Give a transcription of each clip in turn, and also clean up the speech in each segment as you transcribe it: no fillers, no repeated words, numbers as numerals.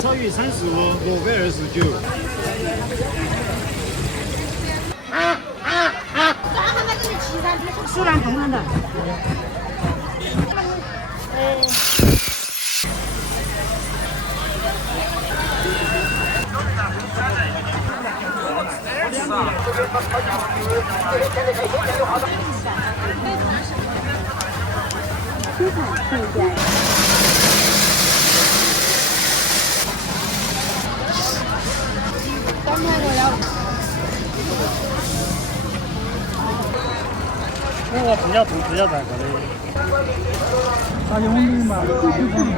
超鱼35，罗贝29。数量同样的。那个比较土，比较窄可能。大家问你嘛，最近嘛，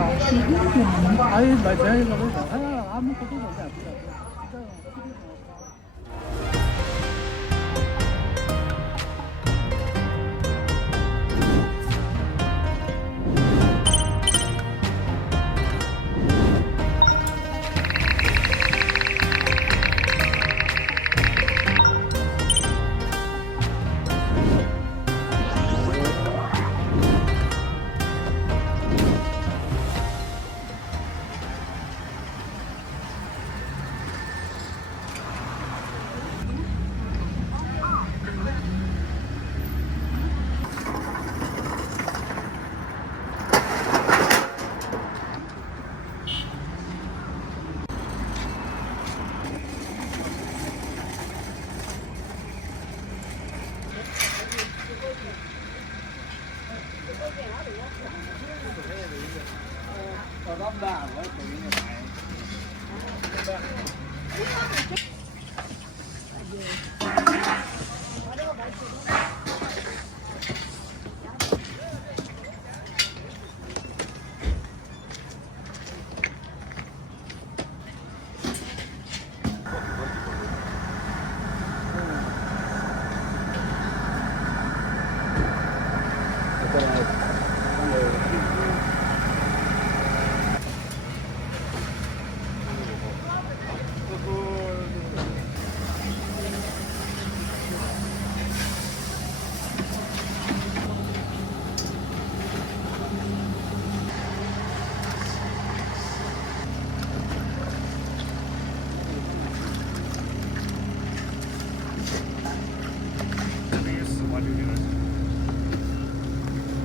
哎，来这个那个，哎，俺们不都在这？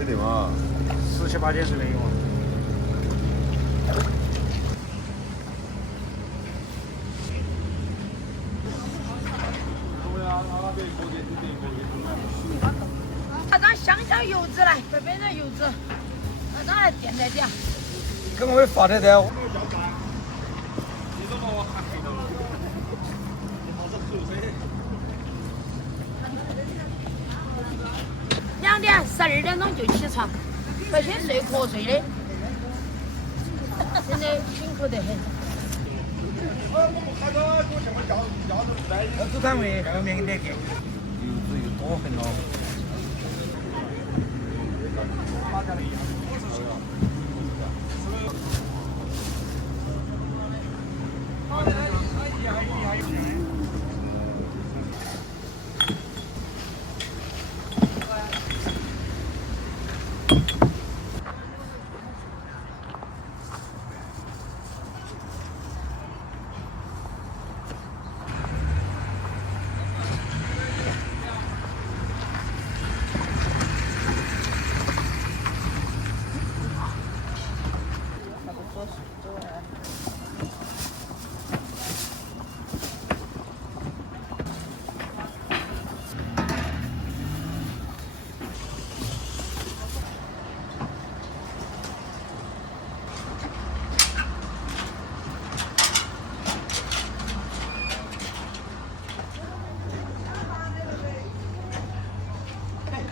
对嘛，10、7、8件是没有啊。咱香蕉油脂来，这边的油脂，咱来垫在点。跟我发的的。2点、12点钟就起床，白天睡瞌睡的，真的辛苦得很。主摊位后面点去，油脂又多很了。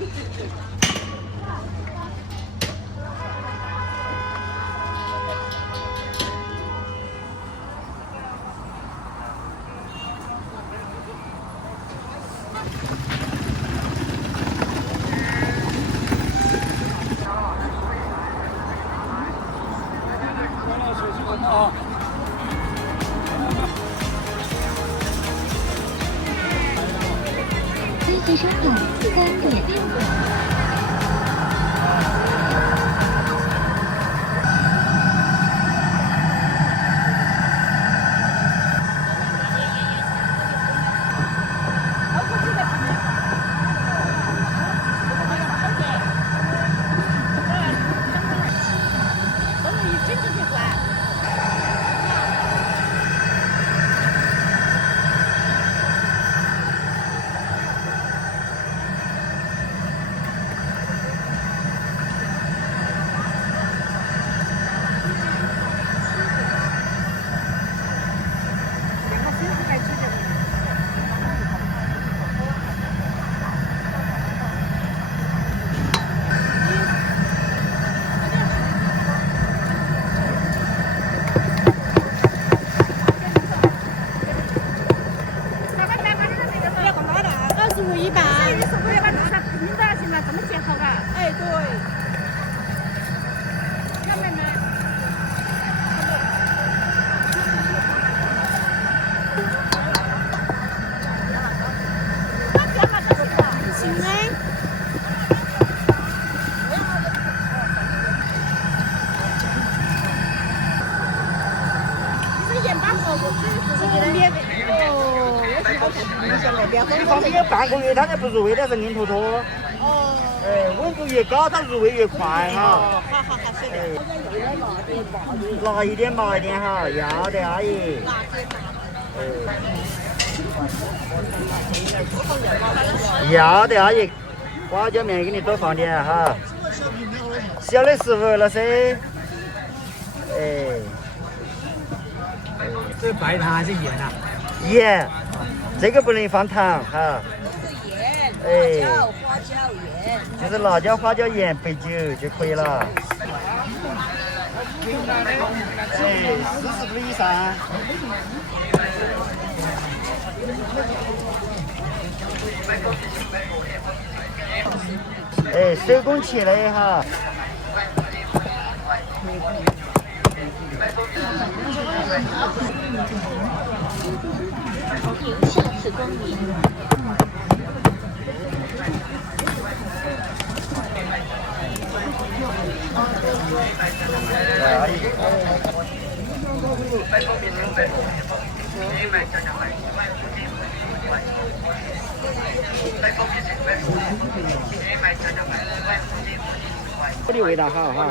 欢迎收看3点。一方面半个月它才不入味的是硬坨坨。哦。温度越高，它入味越快哈。好，是的。辣一点麻一点哈，要得阿姨。要得阿姨，花椒面给你多放点哈。小的15了噻。这白糖还是盐啊？盐，这个不能放糖哈。都是盐，花椒、盐。就是辣椒、花椒、盐、白酒就可以了。40度以上。手工切的哈。您下次光临。这里味道好哈。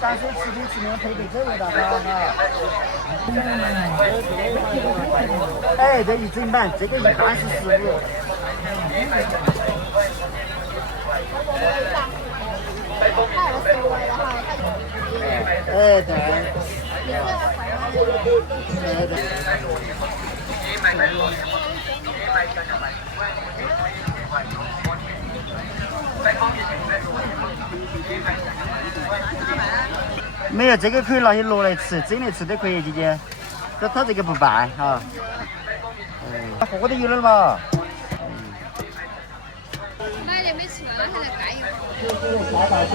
咱是吃面配的这味道好哈。这一整盘，这个一半是15。对。没有，这个可以拿去烙来吃，蒸来吃都可以，姐姐。它这个不拌哈。喝的有点了嘛。买的没吃完，还在干一会20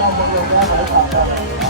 元。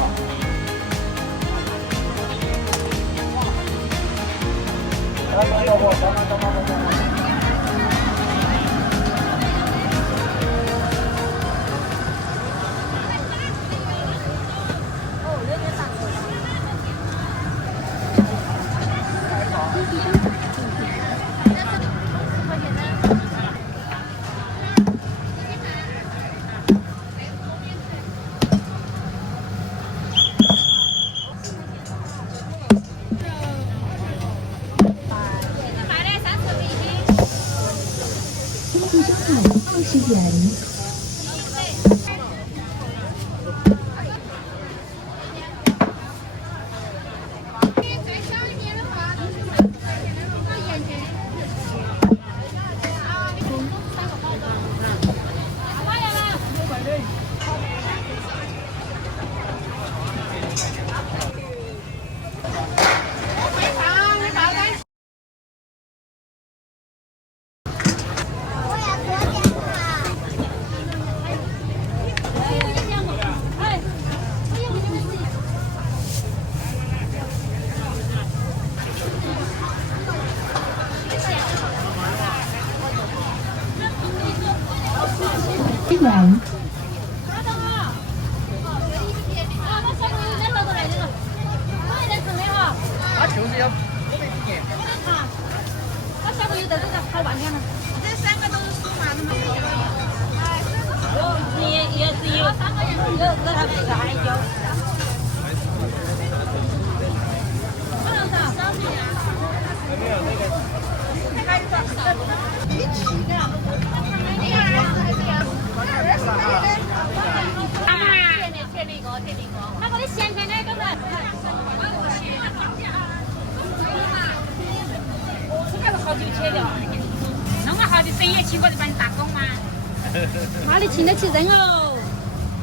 哪里请得起人哦？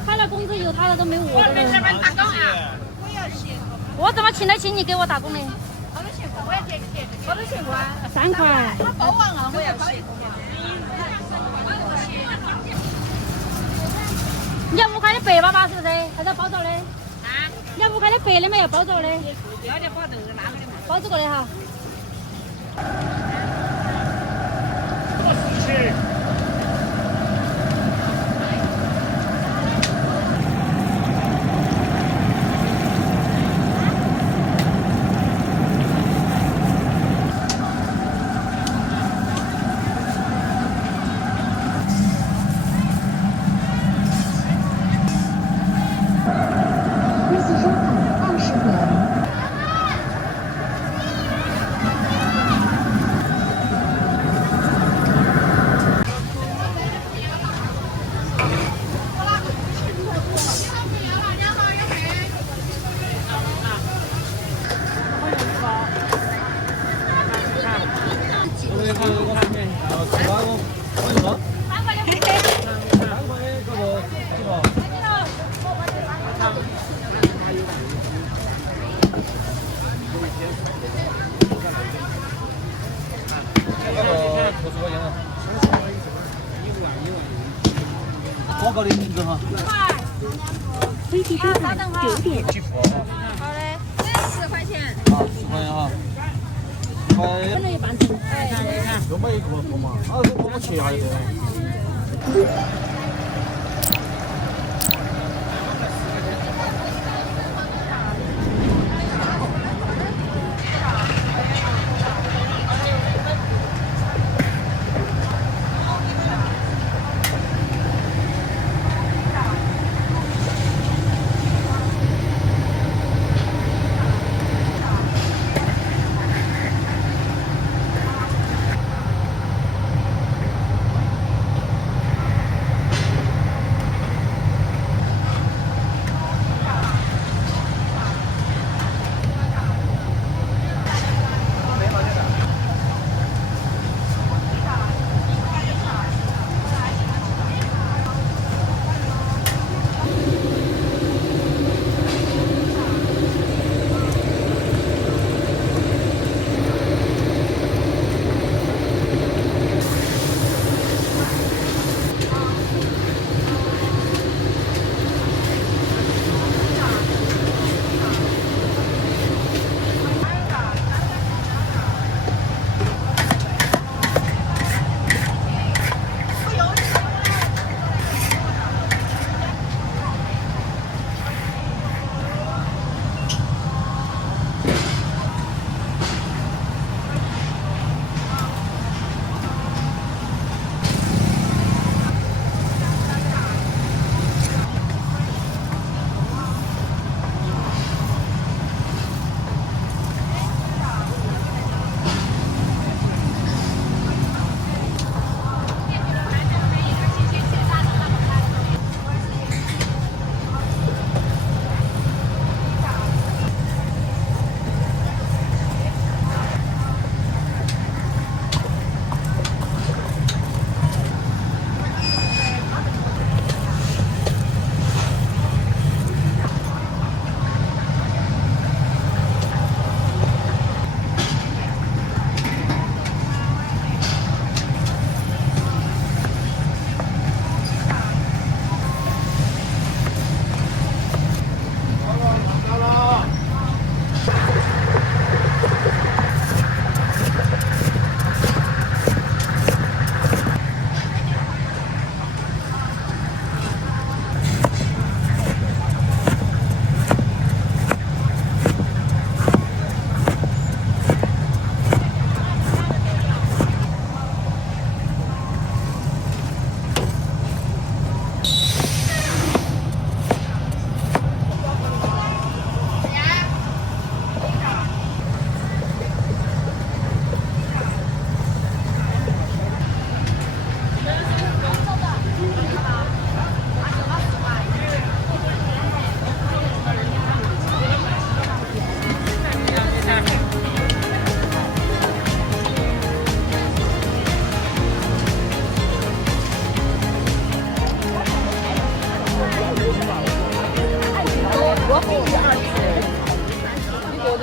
他的工资有他的都没我的了。打工啊！我怎么请得起你给我打工呢？好多钱我也给，好多钱啊3块。他包完了，我要去。你要5块的白粑粑是不是？还是包着的？啊？你要5块的白的没有包着的？要点包豆子，那个的嘛。包这个的哈。微信收款20元。广告的名字哈。飞机收款9点。好嘞，这10块钱。啊，10块钱哈。分了一半成。又买一个好嘛？啊，我们切下来的。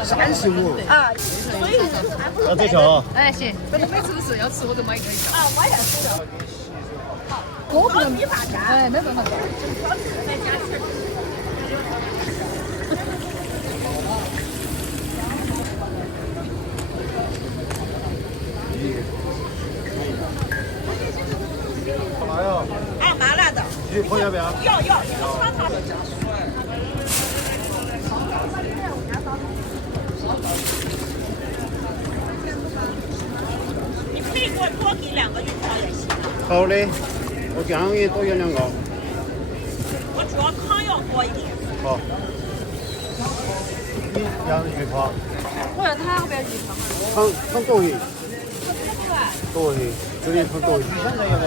35啊，所以要多少？哎，行，反正每次都是要吃我就买一个一个。啊，我也是的。我不能米饭干，哎，没办法。麻哟，哎，麻辣的。鱼婆要不要？要，刷它。你可以给我多给2个鱼条也行。好的，我酱也多要2个。我主要汤要多一点。好。你要鱼泡？我要汤，不要鱼汤。汤多一。多一，这里汤多一。现在要不？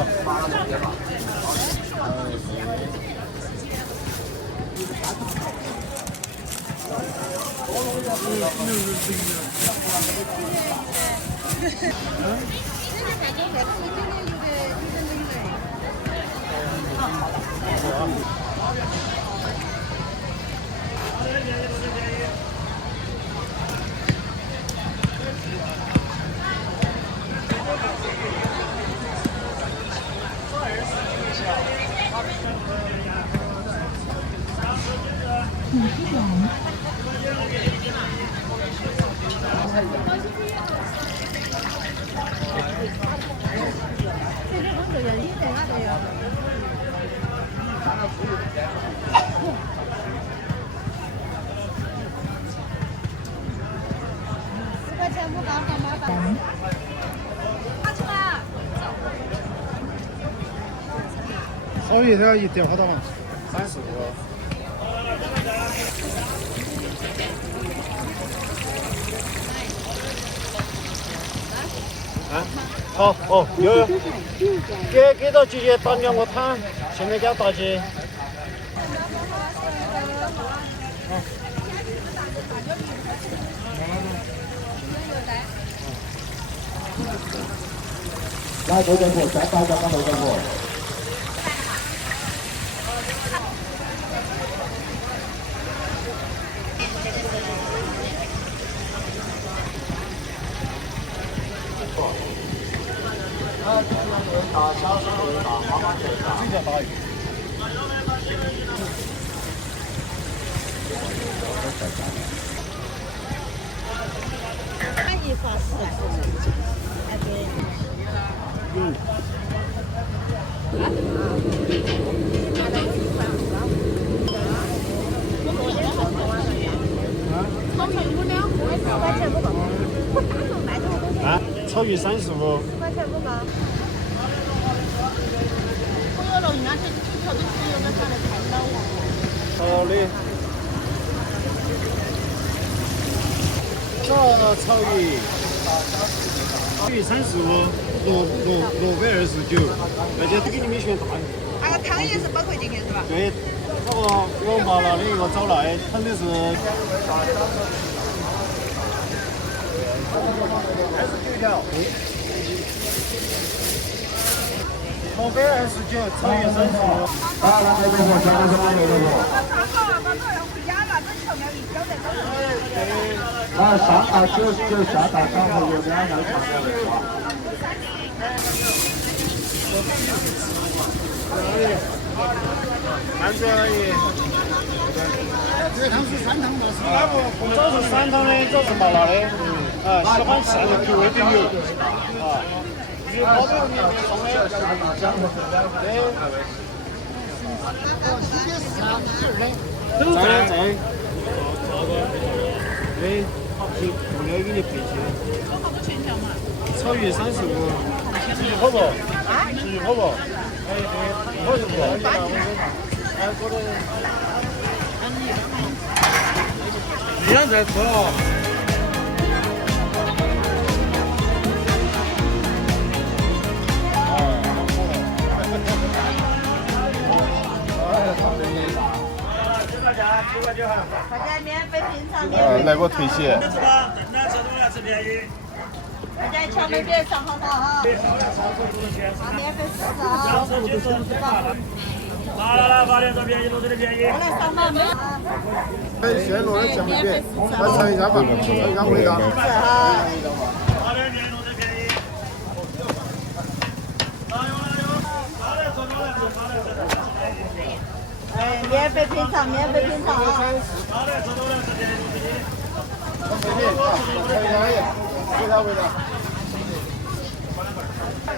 烧鱼条一点好多嘛？35个。啊，好哦，有，给到姐姐打2个汤，前面加大鸡。来，头等部，再大家刚头等部。这叫大鱼。看一发4只。哎，对。啊，炒鱼35。好的。这炒鱼35，萝卜29，而且给你们选大鱼。那个汤也是包括进去是吧？对，这个有麻辣的，一个找来，肯定是。29条。萝卜29，炒鱼35。来，头等部，下个是哪头等部？来，上打99，下打3和有2样炒出来。看着而已。这汤是3汤嘛？这是3汤的，这是麻辣的。啊，喜欢吃的口味的有。啊。鱼包子里面放的。对。都在。对，不了给你配起。炒鱼35，吃鱼火不？吃鱼火不？哎对，火是不？哎，过来。这样再吃哦。大家免费品尝，免费。来个退鞋。大家敲门别上好不好？免费试试啊！来，8点多便宜，6点便宜。先弄点酱饼，来尝一下吧，尝一下味道。8点便宜，6点便宜。哎，免费品尝，免费品尝啊！尝一下味道。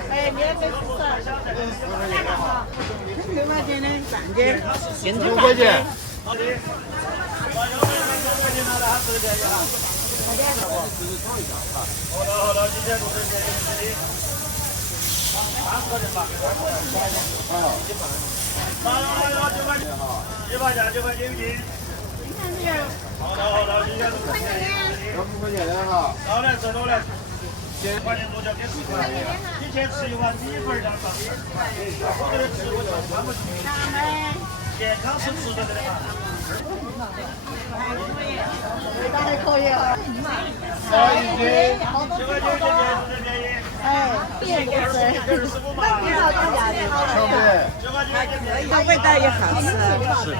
哎，免费吃，6块钱的半斤，6块钱。好的，今天6点便宜。30块钱吧。9块钱哈，9块钱，9块钱一斤。好的，今天6点便宜。5块钱的哈。好嘞，这多嘞。10块钱多交给10块钱。以前吃一碗米粉加上米，我觉得吃过就看不起。健康是值得的嘛。味道还可以啊。少一斤。好多9块钱便宜。哎，别过吃，那挺好吃的，小饼。 9块钱便宜。它味道也好吃。是。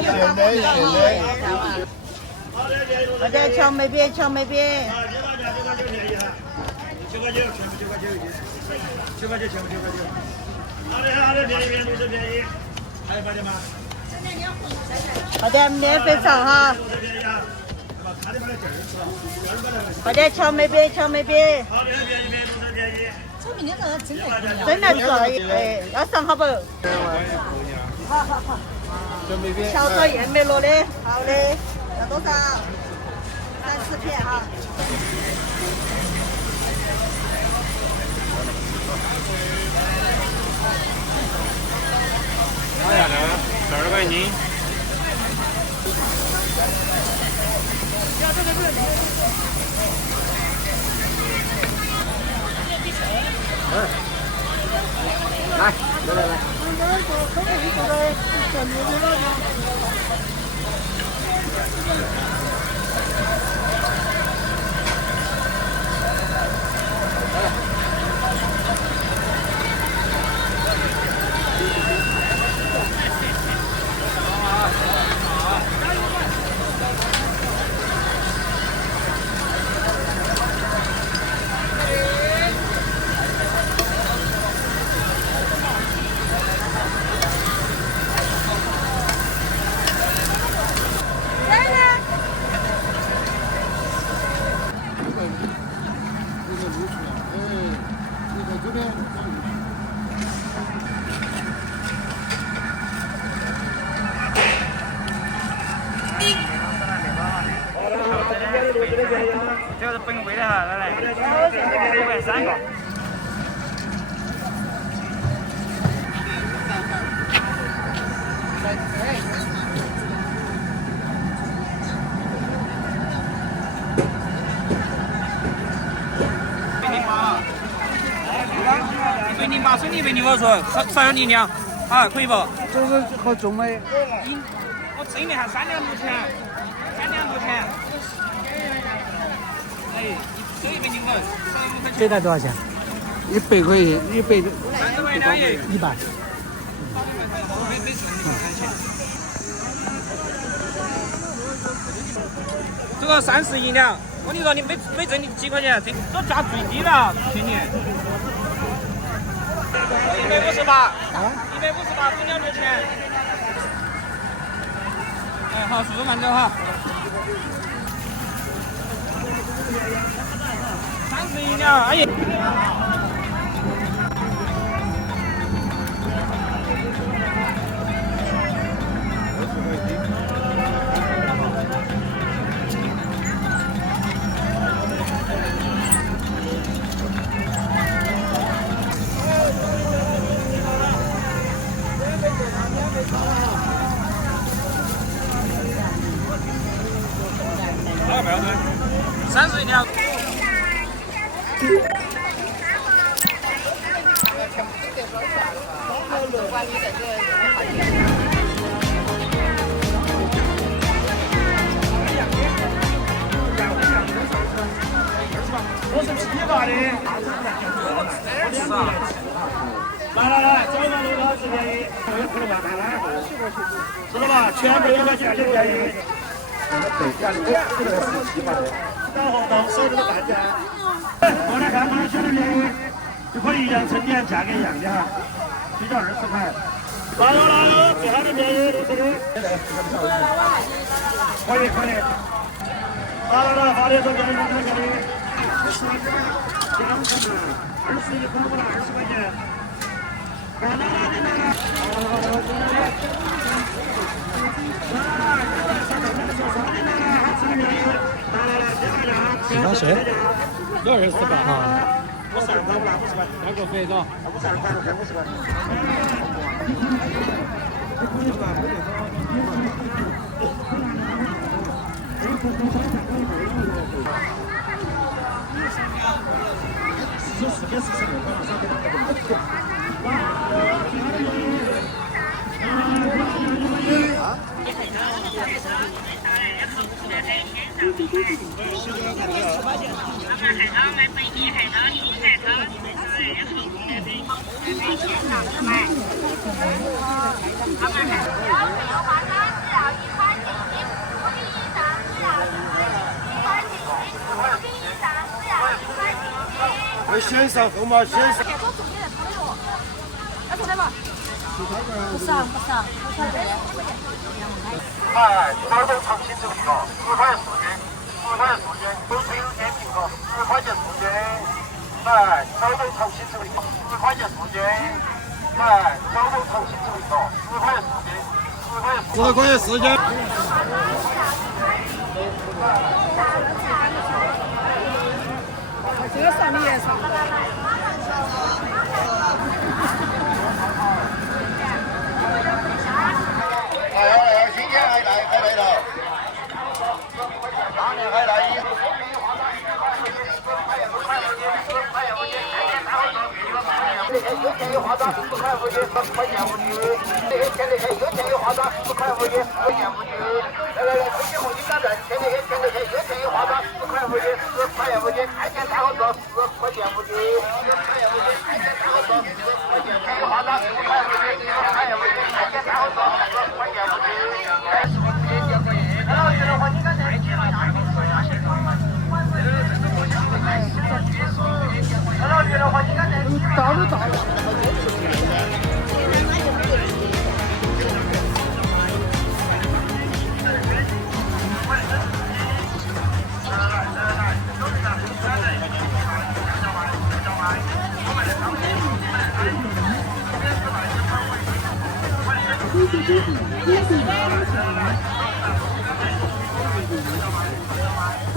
咸的，咸的。我这荞麦饼，荞麦饼。 9块钱便宜哈，9块9，全部9块9一斤，9块9全部9块9。好的，便宜，60便宜，还有8点吗？好的，免费尝哈。便宜啊，看你买的劲儿是吧？好的，荞麦饼，荞麦饼。好的，便宜，60便宜。荞麦饼这个真的真的是，哎，要上好不？好。小炒燕麦螺的，好的，要多少？30片哈。 好呀，12块斤。来。这个是本味的哈，来，5块3个。108水泥108说，少有力量，啊，可以不？这是好重的。我这里面还3两多钱，3两多钱。哎，收105块，少1块钱。这台多少钱？100块钱，100。30块2爷。100。这个30一两，我跟你说，你没挣你几块钱，这价最低了，今年。158，158，2两多钱。哎，好，速度慢点哈。30一两，阿姨。30一条。我是批发的，来，走到路上吃便宜，有吃了吧？吃了吧？全部2块钱的便宜。然后到手这个半价。过来看看选的便宜，就可以一样称点，价格一样的哈，比较20块。哪有最好的便宜都是的。可以。来，发的时候给你们看看的。21块不拿20块钱。那谁？228哈。52块不拿50块，那个肥皂。52块才50块。先上后嘛，先上。哎，这都重新走一个，10块4斤，10块4斤，都是有点评个，10块钱4斤。来，这都重新走一个，10块钱4斤。来，这都重新走一个，10块4斤，10块4斤。这个上面也上。新鲜还带开背头，当年还带衣服。有钱有化妆，10块5斤，10块钱5斤。有钱有化妆，10块5斤，10块钱5斤。来，推荐红金干的，有钱有化妆，10块5斤，10块钱5斤。开店3号做10块钱5斤，10块钱5斤。开店3号做10块钱5斤。有化妆10块5斤，10块钱5斤。开店3号做10块钱5斤。然后觉得黄金干的，到都到了。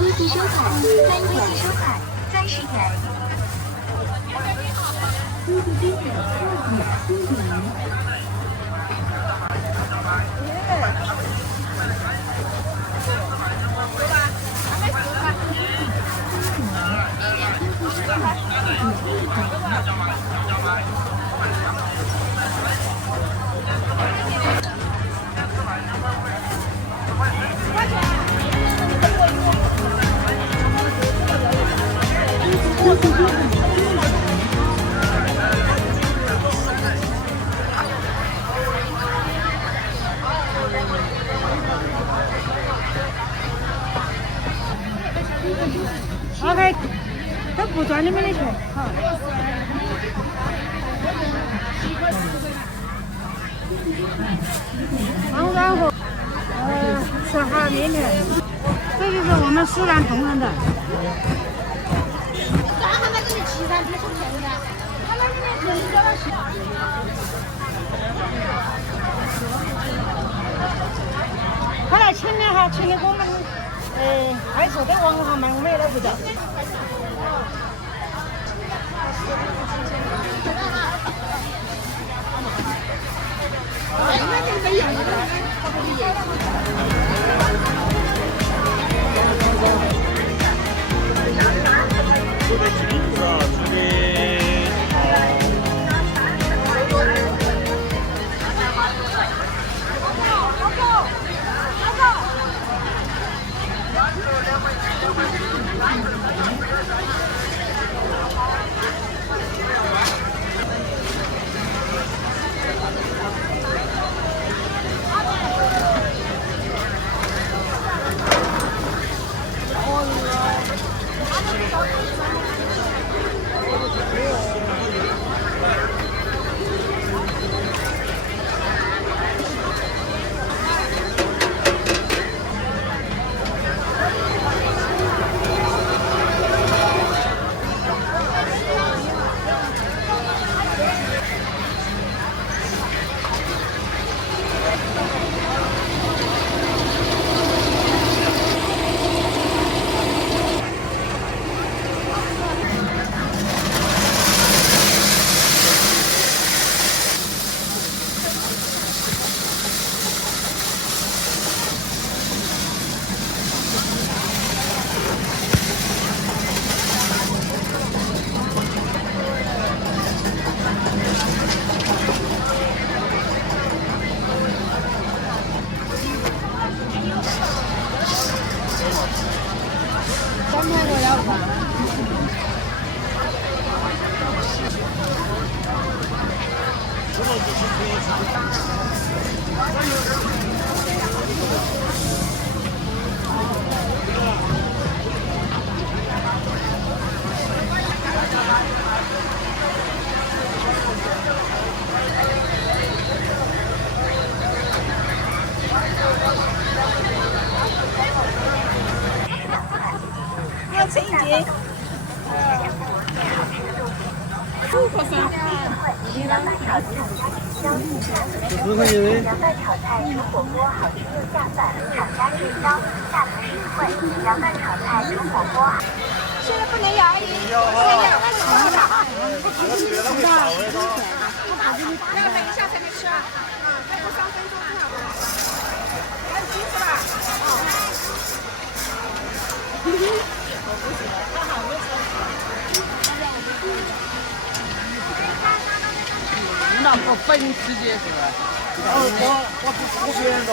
一级收款30元。一级经典2级经典。OK， 这不赚你们的钱，好。然后吃哈面条，这就是我们苏南同行的。他们给你骑上去是便宜的，他们这边便宜多了是。快来前面哈，前面给我们拍摄的网上蛮美的，不的。做的金子，做的。要陈一杰。5块钱。10块钱的。凉拌炒菜、煮火锅好吃又下饭，厂家直销，大同实惠。凉拌炒菜、煮火锅。现在不能摇，要等一下才能吃啊！再过3分钟就好了。还有鸡是吧？你那个粉直接是吧？我不愿意。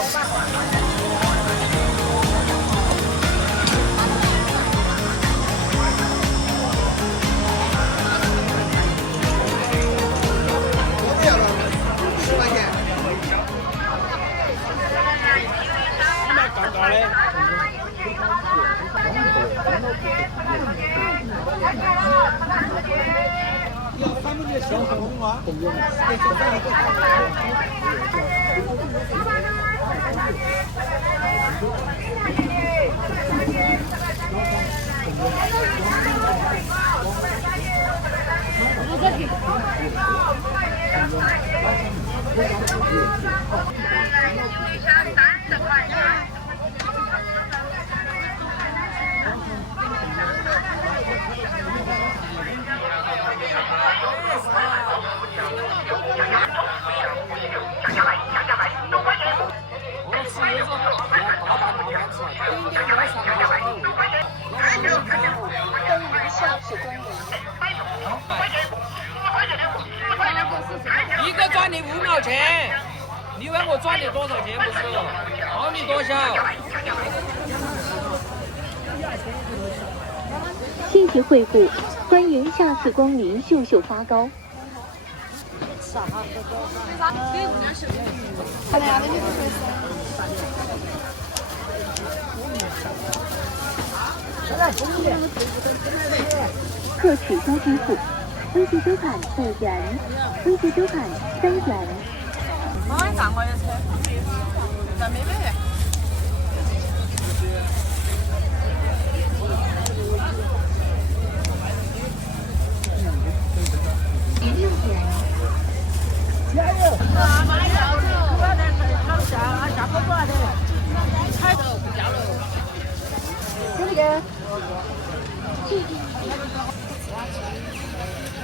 一个转的5毛钱，你问我转的多少钱不是？好你多少？谢谢惠顾，欢迎下次光临秀秀发糕。客取消支付，微信收款4元，微信收款3元。我上我的车，在美美园。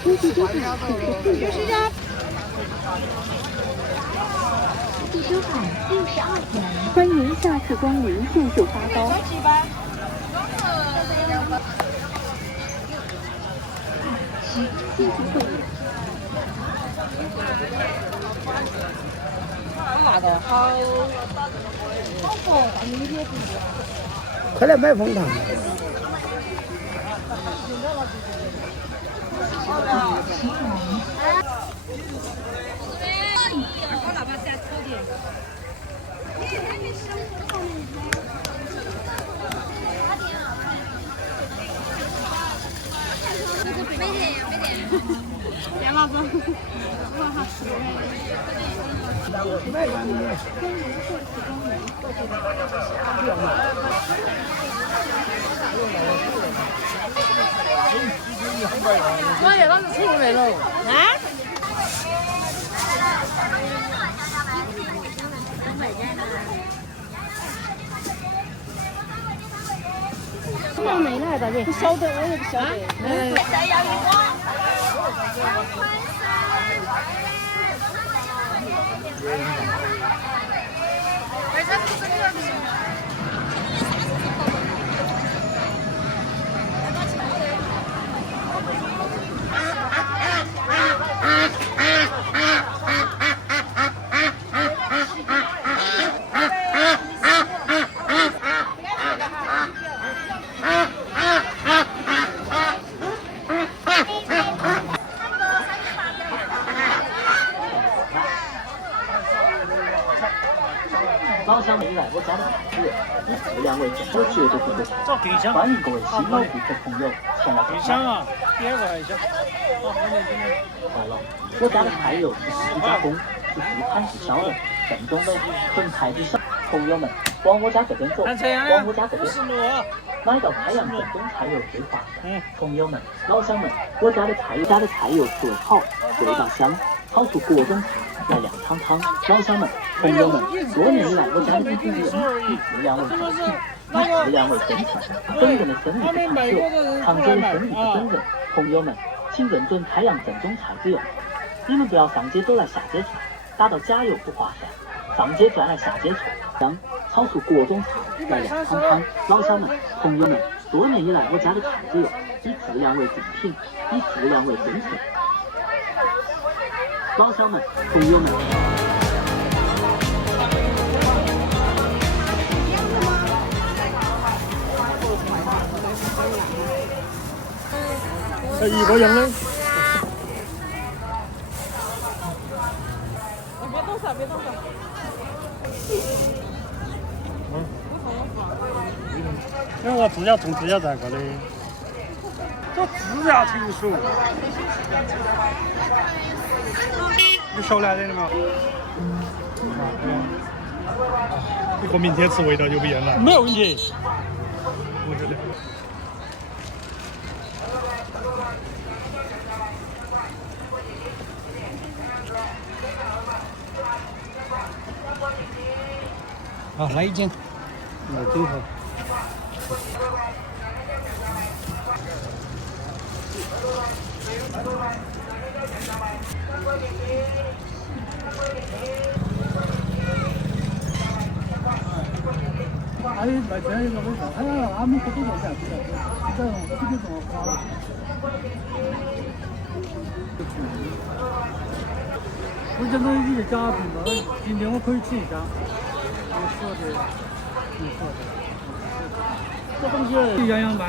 微信收款94元，微信收款62元。欢迎下次光临秀秀发糕。谢谢惠顾。辣的好，快来买蜂糖。杨老师，我也老是出来了啊！我没来大姐，不晓得，我也不晓得。再要一碗。为啥不是这个？们质量为最绝对不可找冰箱。欢迎各位新老顾客朋友前来冰箱啊，点个还行。来了，我家的菜油是实加工，是地产是销的，正宗的纯菜底香。朋友们，往我家这边走，往我家这边。买到太阳正宗菜油最划算。朋友们、老乡们，我家的菜油出味好，味道香，炒出各种菜来亮堂堂。老乡们、朋友们，多年以来我家的一直以质量为主体，以质量为根基。本人的生意不长久，长久的生意不等人。朋友们，请认准太阳正宗菜籽油，你们不要上街走来下街串，打到假油不划算。上街转来下街串，炒出各种菜来亮堂堂。老乡们、朋友们，多年以来我家的菜籽油以质量为正品，以质量为根基。老乡们、朋友们。一个样的。别动手。因为我指甲种指甲在过的，这指甲挺熟。有小男人的吗？你过明天吃味道就不一样了。没有问题。我觉得。啊，来一斤。来这头。哎，来这一个为啥？哎，俺们不多少钱？这种这就这么花。我这东西家庭的，今天我可以吃一下。我说的，你说的。这东西洋洋卖。